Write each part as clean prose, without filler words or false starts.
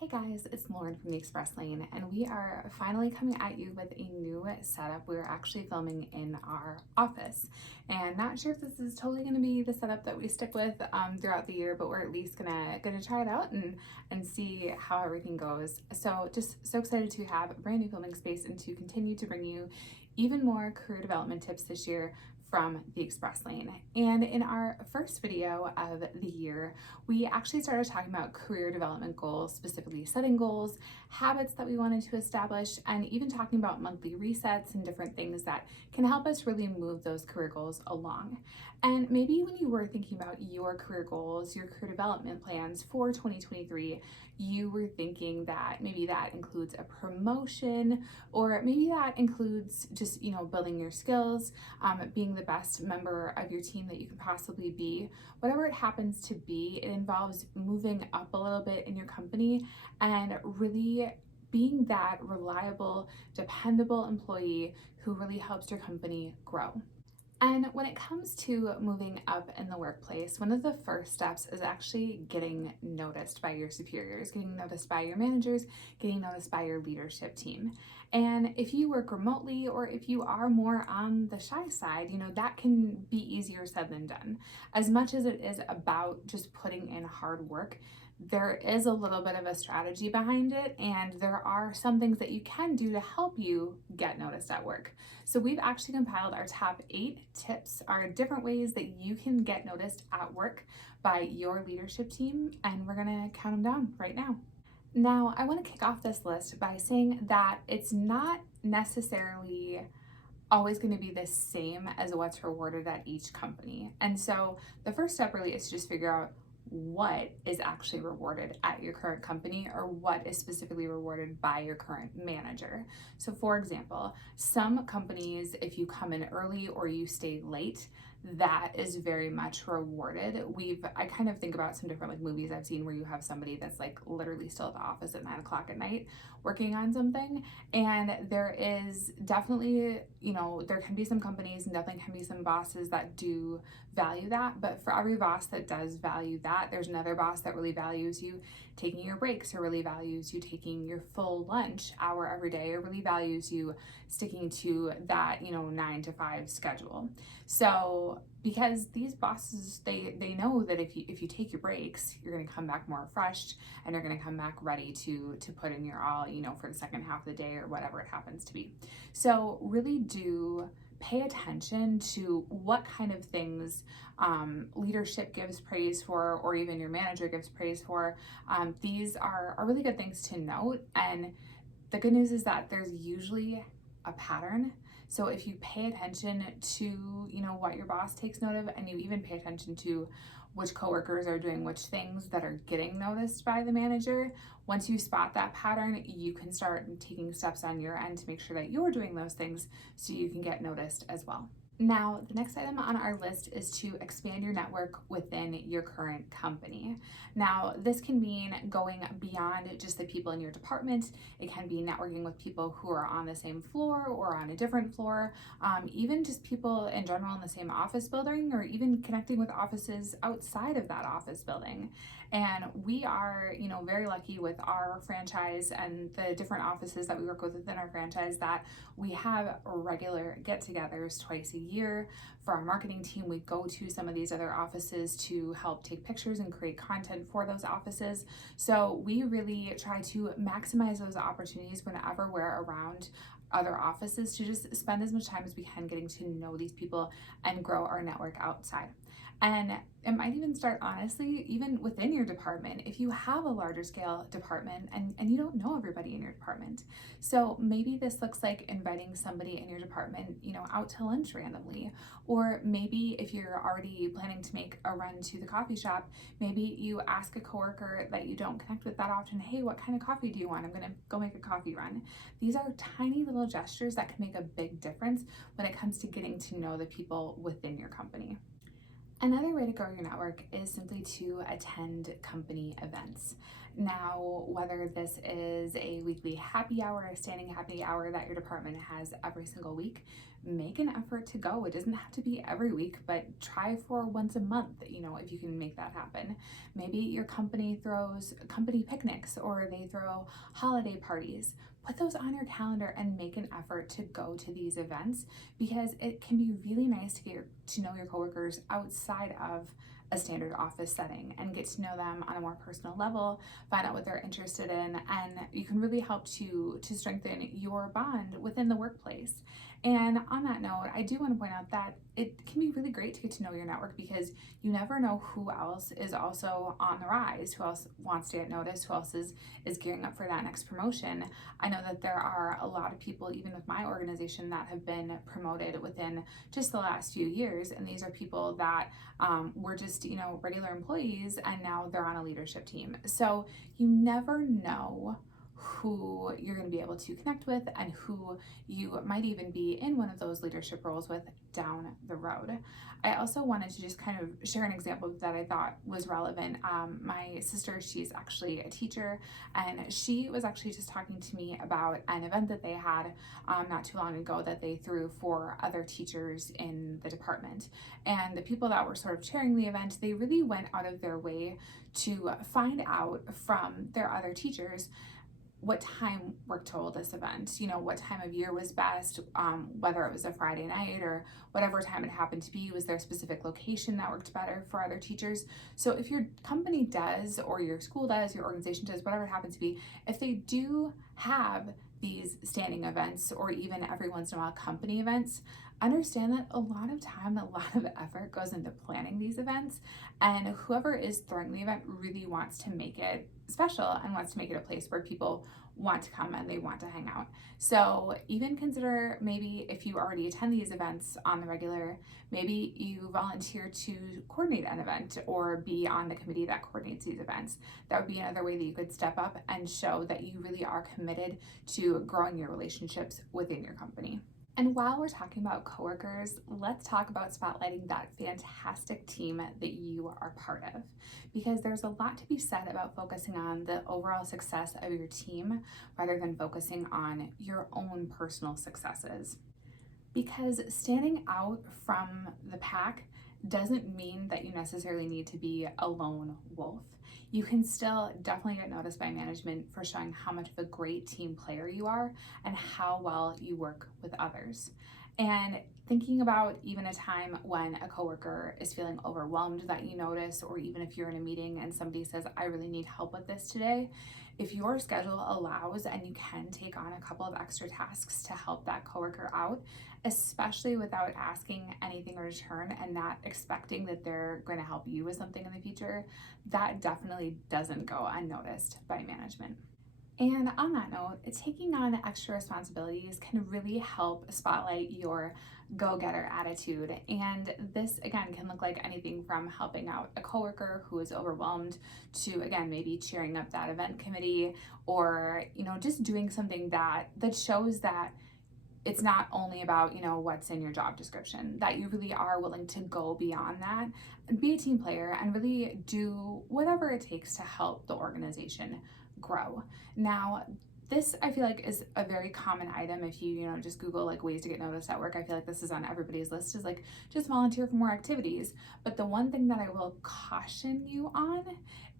Hey guys, it's Lauren from the Express Lane, and we are finally coming at you with a new setup. We're actually filming in our office, and not sure if this is totally going to be the setup that we stick with throughout the year, but we're at least gonna try it out and see how everything goes. So just so excited to have a brand new filming space and to continue to bring you even more career development tips this year from the Express Lane. And in our first video of the year, we actually started talking about career development goals, specifically setting goals, habits that we wanted to establish, and even talking about monthly resets and different things that can help us really move those career goals along. And maybe when you were thinking about your career goals, your career development plans for 2023, you were thinking that maybe that includes a promotion, or maybe that includes just, building your skills, being the best member of your team that you can possibly be. Whatever it happens to be, it involves moving up a little bit in your company and really being that reliable, dependable employee who really helps your company grow. And when it comes to moving up in the workplace, one of the first steps is actually getting noticed by your superiors, getting noticed by your managers, getting noticed by your leadership team. And if you work remotely or if you are more on the shy side, that can be easier said than done. As much as it is about just putting in hard work, there is a little bit of a strategy behind it, and there are some things that you can do to help you get noticed at work. So we've actually compiled our top 8 tips, are different ways that you can get noticed at work by your leadership team, and we're gonna count them down right now. Now, I wanna kick off this list by saying that it's not necessarily always going to be the same as what's rewarded at each company. And so the first step really is to just figure out what is actually rewarded at your current company, or what is specifically rewarded by your current manager. So for example, some companies, if you come in early or you stay late, that is very much rewarded. I kind of think about some different movies I've seen where you have somebody that's literally still at the office at 9 o'clock at night working on something. And there is definitely, there can be some companies and definitely can be some bosses that do value that. But for every boss that does value that, there's another boss that really values you taking your breaks, or really values you taking your full lunch hour every day, or really values you sticking to that, 9 to 5 schedule. So because these bosses, they know that if you take your breaks, you're going to come back more refreshed, and you're going to come back ready to put in your all, for the second half of the day or whatever it happens to be. So really do pay attention to what kind of things leadership gives praise for, or even your manager gives praise for. These are really good things to note. And the good news is that there's usually a pattern. So if you pay attention to, what your boss takes note of, and you even pay attention to which coworkers are doing which things that are getting noticed by the manager, once you spot that pattern, you can start taking steps on your end to make sure that you're doing those things so you can get noticed as well. Now, the next item on our list is to expand your network within your current company. Now, this can mean going beyond just the people in your department. It can be networking with people who are on the same floor or on a different floor, even just people in general in the same office building, or even connecting with offices outside of that office building. And we are, very lucky with our franchise and the different offices that we work with within our franchise that we have regular get-togethers twice a year. For our marketing team, we go to some of these other offices to help take pictures and create content for those offices. So we really try to maximize those opportunities whenever we're around other offices, to just spend as much time as we can getting to know these people and grow our network outside. And it might even start, honestly, even within your department, if you have a larger scale department and you don't know everybody in your department. So maybe this looks like inviting somebody in your department, out to lunch randomly. Or maybe if you're already planning to make a run to the coffee shop, maybe you ask a coworker that you don't connect with that often, hey, what kind of coffee do you want? I'm gonna go make a coffee run. These are tiny little gestures that can make a big difference when it comes to getting to know the people within your company. Another way to grow your network is simply to attend company events. Now, whether this is a weekly happy hour, a standing happy hour that your department has every single week, make an effort to go. It doesn't have to be every week, but try for once a month, if you can make that happen. Maybe your company throws company picnics or they throw holiday parties. Put those on your calendar and make an effort to go to these events, because it can be really nice to get to know your coworkers outside of a standard office setting and get to know them on a more personal level, find out what they're interested in, and you can really help to strengthen your bond within the workplace. And on that note, I do want to point out that it can be really great to get to know your network, because you never know who else is also on the rise, who else wants to get noticed, who else is gearing up for that next promotion. I know that there are a lot of people, even with my organization, that have been promoted within just the last few years, and these are people that were just regular employees, and now they're on a leadership team. So you never know who you're going to be able to connect with and who you might even be in one of those leadership roles with down the road. I also wanted to just kind of share an example that I thought was relevant. My sister, she's actually a teacher, and she was actually just talking to me about an event that they had not too long ago that they threw for other teachers in the department. And the people that were sort of chairing the event, they really went out of their way to find out from their other teachers what time worked to hold this event, what time of year was best, whether it was a Friday night or whatever time it happened to be. Was there a specific location that worked better for other teachers? So if your company does, or your school does, your organization does, whatever it happens to be, if they do have these standing events or even every once in a while company events, understand that a lot of time, a lot of effort goes into planning these events, and whoever is throwing the event really wants to make it special and wants to make it a place where people want to come and they want to hang out. So even consider, maybe if you already attend these events on the regular, maybe you volunteer to coordinate an event or be on the committee that coordinates these events. That would be another way that you could step up and show that you really are committed to growing your relationships within your company. And while we're talking about coworkers, let's talk about spotlighting that fantastic team that you are part of, because there's a lot to be said about focusing on the overall success of your team rather than focusing on your own personal successes. Because standing out from the pack doesn't mean that you necessarily need to be a lone wolf. You can still definitely get noticed by management for showing how much of a great team player you are and how well you work with others. And thinking about even a time when a coworker is feeling overwhelmed that you notice, or even if you're in a meeting and somebody says, I really need help with this today, if your schedule allows and you can take on a couple of extra tasks to help that coworker out, especially without asking anything in return and not expecting that they're going to help you with something in the future, that definitely doesn't go unnoticed by management. And on that note, taking on extra responsibilities can really help spotlight your go-getter attitude. And this, again, can look like anything from helping out a coworker who is overwhelmed to, again, maybe cheering up that event committee, or, just doing something that shows that it's not only about, what's in your job description, that you really are willing to go beyond that and be a team player and really do whatever it takes to help the organization grow. Now, this, I feel like, is a very common item. If you, just Google like ways to get noticed at work, I feel like this is on everybody's list, is like just volunteer for more activities. But the one thing that I will caution you on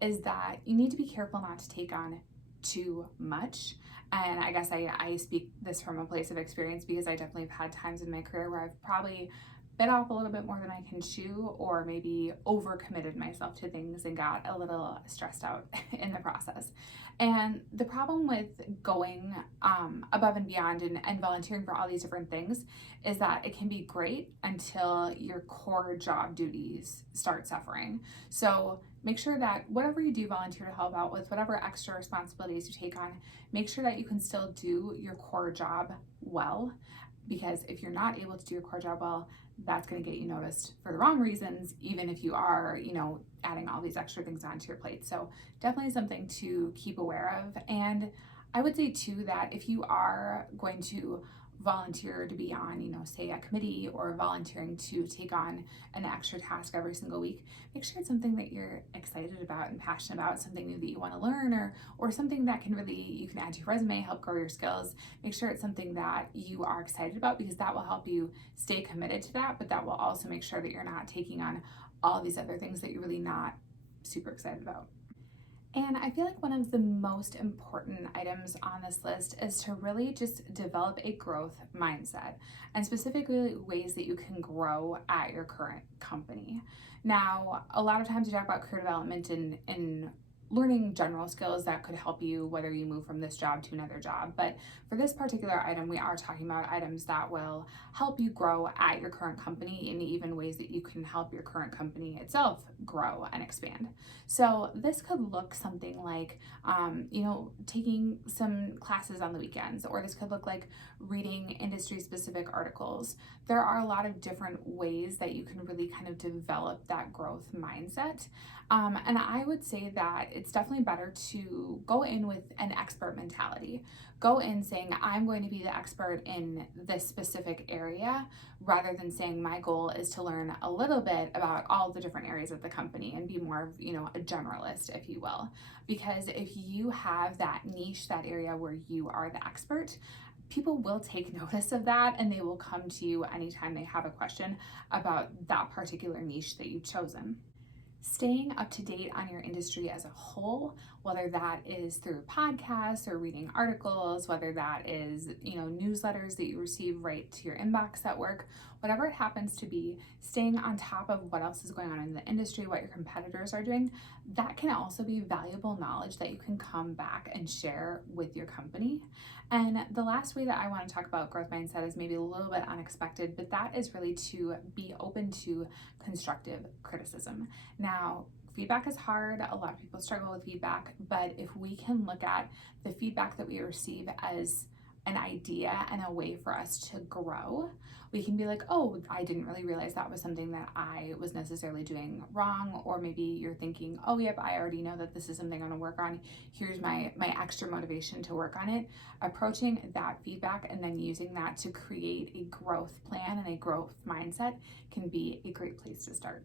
is that you need to be careful not to take on too much. And I guess I speak this from a place of experience, because I definitely have had times in my career where I've probably bit off a little bit more than I can chew, or maybe overcommitted myself to things and got a little stressed out in the process. And the problem with going above and beyond and volunteering for all these different things is that it can be great until your core job duties start suffering. So make sure that whatever you do volunteer to help out with, whatever extra responsibilities you take on, make sure that you can still do your core job well. Because if you're not able to do your core job well, that's going to get you noticed for the wrong reasons, even if you are, adding all these extra things onto your plate. So definitely something to keep aware of. And I would say too that if you are going to volunteer to be on, say a committee, or volunteering to take on an extra task every single week, make sure it's something that you're excited about and passionate about, something new that you want to learn, or something that you can add to your resume, help grow your skills. Make sure it's something that you are excited about, because that will help you stay committed to that, but that will also make sure that you're not taking on all these other things that you're really not super excited about. And I feel like one of the most important items on this list is to really just develop a growth mindset, and specifically ways that you can grow at your current company. Now, a lot of times we talk about career development and learning general skills that could help you whether you move from this job to another job. But for this particular item, we are talking about items that will help you grow at your current company, and even ways that you can help your current company itself grow and expand. So this could look something like, taking some classes on the weekends, or this could look like reading industry specific articles. There are a lot of different ways that you can really kind of develop that growth mindset. And I would say that it's definitely better to go in with an expert mentality. Go in saying, I'm going to be the expert in this specific area, rather than saying my goal is to learn a little bit about all the different areas of the company and be more of, a generalist, if you will. Because if you have that niche, that area where you are the expert, people will take notice of that, and they will come to you anytime they have a question about that particular niche that you've chosen. Staying up to date on your industry as a whole, whether that is through podcasts or reading articles, whether that is, newsletters that you receive right to your inbox at work, whatever it happens to be, staying on top of what else is going on in the industry, what your competitors are doing, that can also be valuable knowledge that you can come back and share with your company. And the last way that I want to talk about growth mindset is maybe a little bit unexpected, but that is really to be open to constructive criticism. Now, feedback is hard. A lot of people struggle with feedback, but if we can look at the feedback that we receive as an idea and a way for us to grow, we can be like, oh, I didn't really realize that was something that I was necessarily doing wrong. Or maybe you're thinking, oh, yep, I already know that this is something I'm going to work on. Here's my extra motivation to work on it. Approaching that feedback and then using that to create a growth plan and a growth mindset can be a great place to start.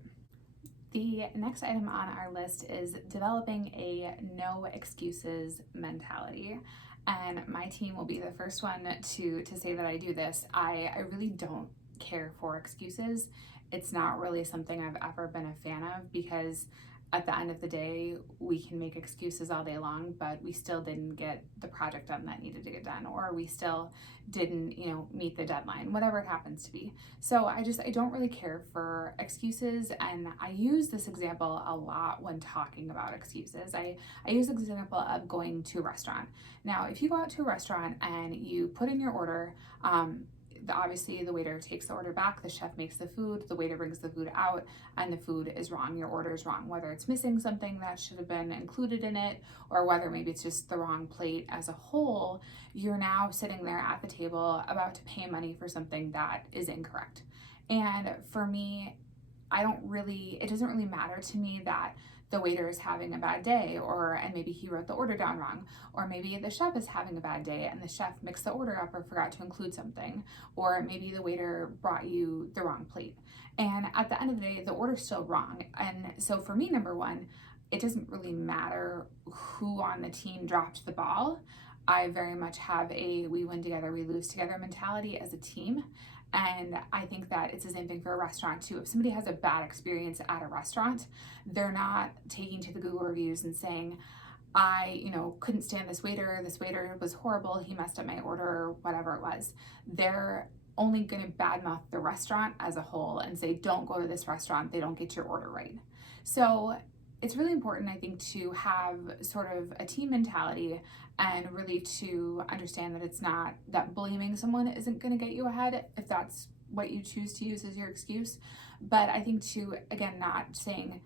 The next item on our list is developing a no excuses mentality. And my team will be the first one to say that I do this. I really don't care for excuses. It's not really something I've ever been a fan of, because at the end of the day, we can make excuses all day long, but we still didn't get the project done that needed to get done, or we still didn't, meet the deadline, whatever it happens to be. So I don't really care for excuses. And I use this example a lot when talking about excuses. I use the example of going to a restaurant. Now, if you go out to a restaurant and you put in your order, obviously the waiter takes the order back, the chef makes the food, the waiter brings the food out, and the food is wrong, your order is wrong, whether it's missing something that should have been included in it, or whether maybe it's just the wrong plate as a whole. You're now sitting there at the table about to pay money for something that is incorrect. And for me, it doesn't really matter to me that the waiter is having a bad day, and maybe he wrote the order down wrong, or maybe the chef is having a bad day and the chef mixed the order up or forgot to include something, or maybe the waiter brought you the wrong plate. And at the end of the day, the order's still wrong. And so for me, number one, it doesn't really matter who on the team dropped the ball. I very much have a we win together, we lose together mentality as a team. And I think that it's the same thing for a restaurant too. If somebody has a bad experience at a restaurant, they're not taking to the Google reviews and saying, I, couldn't stand this waiter was horrible, he messed up my order, or whatever it was. They're only going to badmouth the restaurant as a whole and say, don't go to this restaurant, they don't get your order right. So it's really important, I think, to have sort of a team mentality, and really to understand that it's not that blaming someone isn't going to get you ahead if that's what you choose to use as your excuse. But I think to, again, not saying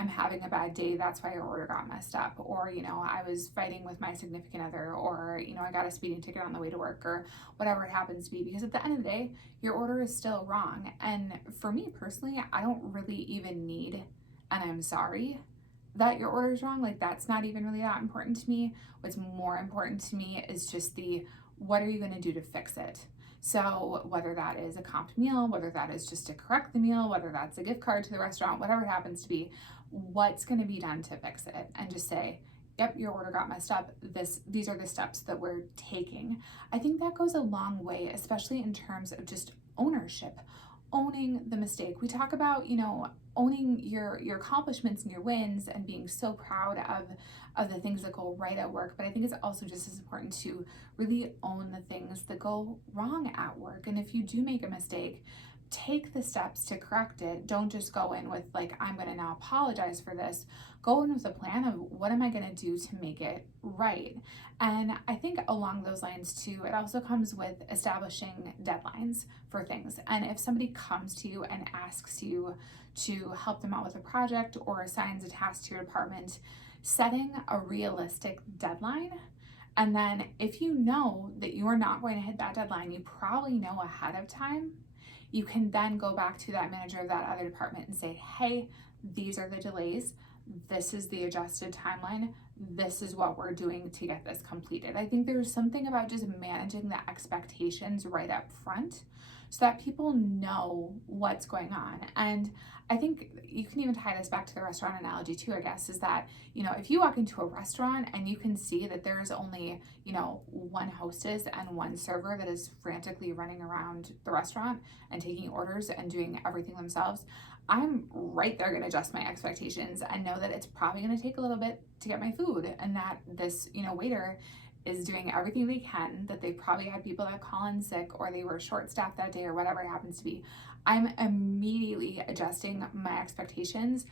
I'm having a bad day, that's why your order got messed up, or I was fighting with my significant other, or I got a speeding ticket on the way to work, or whatever it happens to be, because at the end of the day, your order is still wrong. And for me personally, I don't really even need an I'm sorry that your order is wrong. Like, that's not even really that important to me. What's more important to me is just what are you going to do to fix it? So whether that is a comped meal, whether that is just to correct the meal, whether that's a gift card to the restaurant, whatever it happens to be, what's going to be done to fix it? And just say, yep, your order got messed up. These are the steps that we're taking. I think that goes a long way, especially in terms of just ownership, owning the mistake. We talk about, owning your accomplishments and your wins and being so proud of the things that go right at work. But I think it's also just as important to really own the things that go wrong at work. And if you do make a mistake, take the steps to correct it. Don't just go in with like, I'm going to now apologize for this. Go in with a plan of what am I going to do to make it right. And I think along those lines too, it also comes with establishing deadlines for things. And if somebody comes to you and asks you to help them out with a project or assigns a task to your department, setting a realistic deadline. And then if you know that you are not going to hit that deadline, you probably know ahead of time, you can then go back to that manager of that other department and say, hey, these are the delays. This is the adjusted timeline. This is what we're doing to get this completed. I think there's something about just managing the expectations right up front so that people know what's going on. And I think you can even tie this back to the restaurant analogy too, I guess, is that, if you walk into a restaurant and you can see that there's only, one hostess and one server that is frantically running around the restaurant and taking orders and doing everything themselves, I'm right there going to adjust my expectations and know that it's probably going to take a little bit to get my food, and that this, waiter is doing everything they can, that they probably had people that call in sick or they were short-staffed that day or whatever it happens to be. I'm immediately adjusting my expectations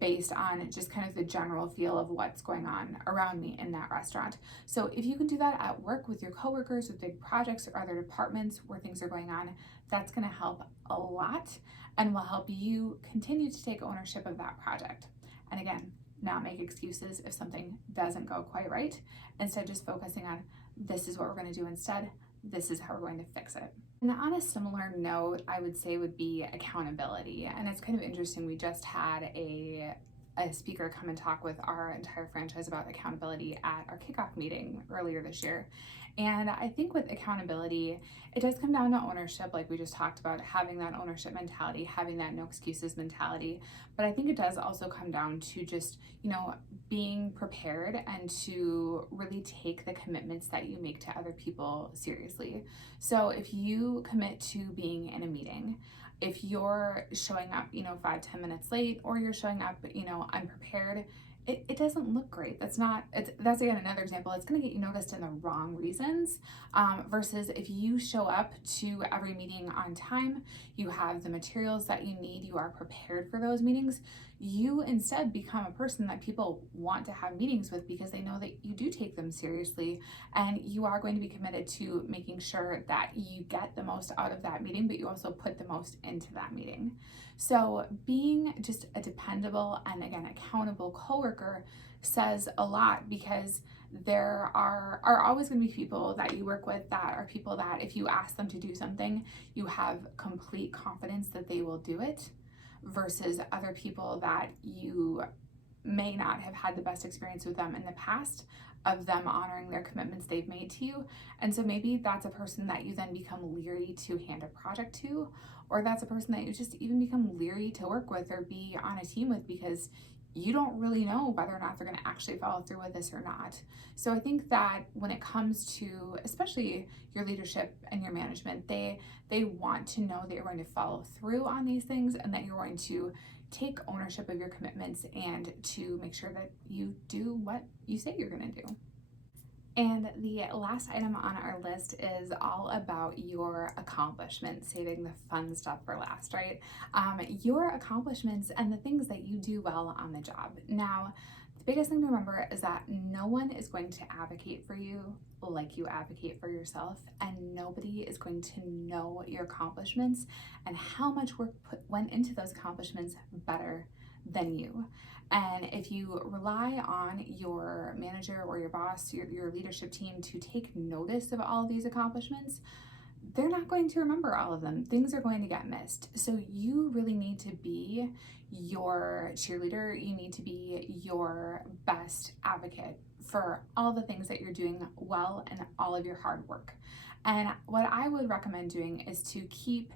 based on just kind of the general feel of what's going on around me in that restaurant. So if you can do that at work with your coworkers, with big projects or other departments where things are going on, that's going to help a lot and will help you continue to take ownership of that project. And again, not make excuses if something doesn't go quite right. Instead, just focusing on this is what we're going to do instead. This is how we're going to fix it. And on a similar note, I would say would be accountability. And it's kind of interesting. We just had a speaker come and talk with our entire franchise about accountability at our kickoff meeting earlier this year. And I think with accountability, it does come down to ownership, like we just talked about, having that ownership mentality, having that no excuses mentality. But I think it does also come down to just, being prepared and to really take the commitments that you make to other people seriously. So if you commit to being in a meeting, if you're showing up, 5-10 minutes late, or you're showing up, unprepared, it doesn't look great. That's again another example. It's going to get you noticed in the wrong reasons, versus if you show up to every meeting on time, you have the materials that you need, you are prepared for those meetings, you instead become a person that people want to have meetings with because they know that you do take them seriously, and you are going to be committed to making sure that you get the most out of that meeting, but you also put the most into that meeting. So being just a dependable and again accountable coworker says a lot, because there are always going to be people that you work with that are people that if you ask them to do something, you have complete confidence that they will do it, versus other people that you may not have had the best experience with them in the past of them honoring their commitments they've made to you. And so maybe that's a person that you then become leery to hand a project to, or that's a person that you just even become leery to work with or be on a team with, because you don't really know whether or not they're going to actually follow through with this or not. So I think that when it comes to especially your leadership and your management, they want to know that you're going to follow through on these things and that you're going to take ownership of your commitments and to make sure that you do what you say you're going to do. And the last item on our list is all about your accomplishments, saving the fun stuff for last, right? Your accomplishments and the things that you do well on the job. Now, the biggest thing to remember is that no one is going to advocate for you like you advocate for yourself, and nobody is going to know your accomplishments and how much work went into those accomplishments better than you. And if you rely on your manager or your boss, your leadership team to take notice of all of these accomplishments, they're not going to remember all of them. Things are going to get missed. So you really need to be your cheerleader. You need to be your best advocate for all the things that you're doing well and all of your hard work. And what I would recommend doing is to keep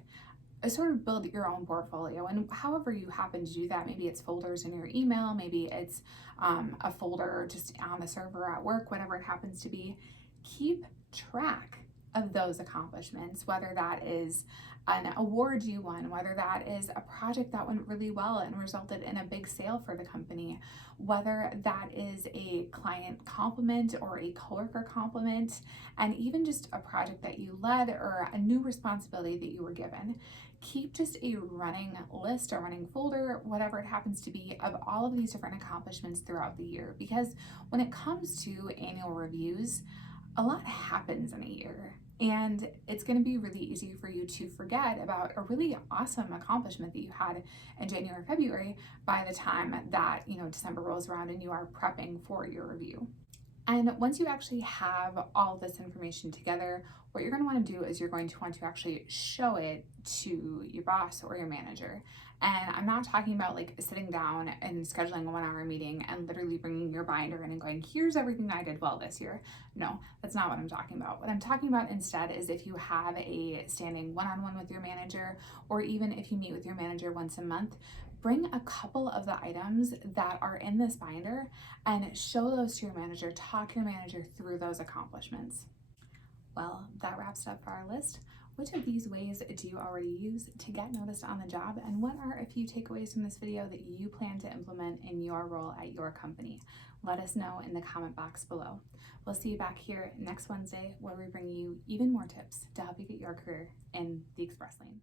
sort of build your own portfolio, and however you happen to do that, maybe it's folders in your email, maybe it's a folder just on the server at work, whatever it happens to be. Keep track of those accomplishments, whether that is an award you won, whether that is a project that went really well and resulted in a big sale for the company, whether that is a client compliment or a coworker compliment, and even just a project that you led or a new responsibility that you were given. Keep just a running list, a running folder, whatever it happens to be, of all of these different accomplishments throughout the year. Because when it comes to annual reviews, a lot happens in a year, and it's going to be really easy for you to forget about a really awesome accomplishment that you had in January, February by the time that, December rolls around and you are prepping for your review. And once you actually have all this information together, what you're going to want to do is you're going to want to actually show it to your boss or your manager. And I'm not talking about like sitting down and scheduling a 1 hour meeting and literally bringing your binder in and going, here's everything I did well this year. No, that's not what I'm talking about. What I'm talking about instead is if you have a standing one-on-one with your manager, or even if you meet with your manager once a month, bring a couple of the items that are in this binder and show those to your manager. Talk your manager through those accomplishments. Well, that wraps up our list. Which of these ways do you already use to get noticed on the job? And what are a few takeaways from this video that you plan to implement in your role at your company? Let us know in the comment box below. We'll see you back here next Wednesday, where we bring you even more tips to help you get your career in the express lane.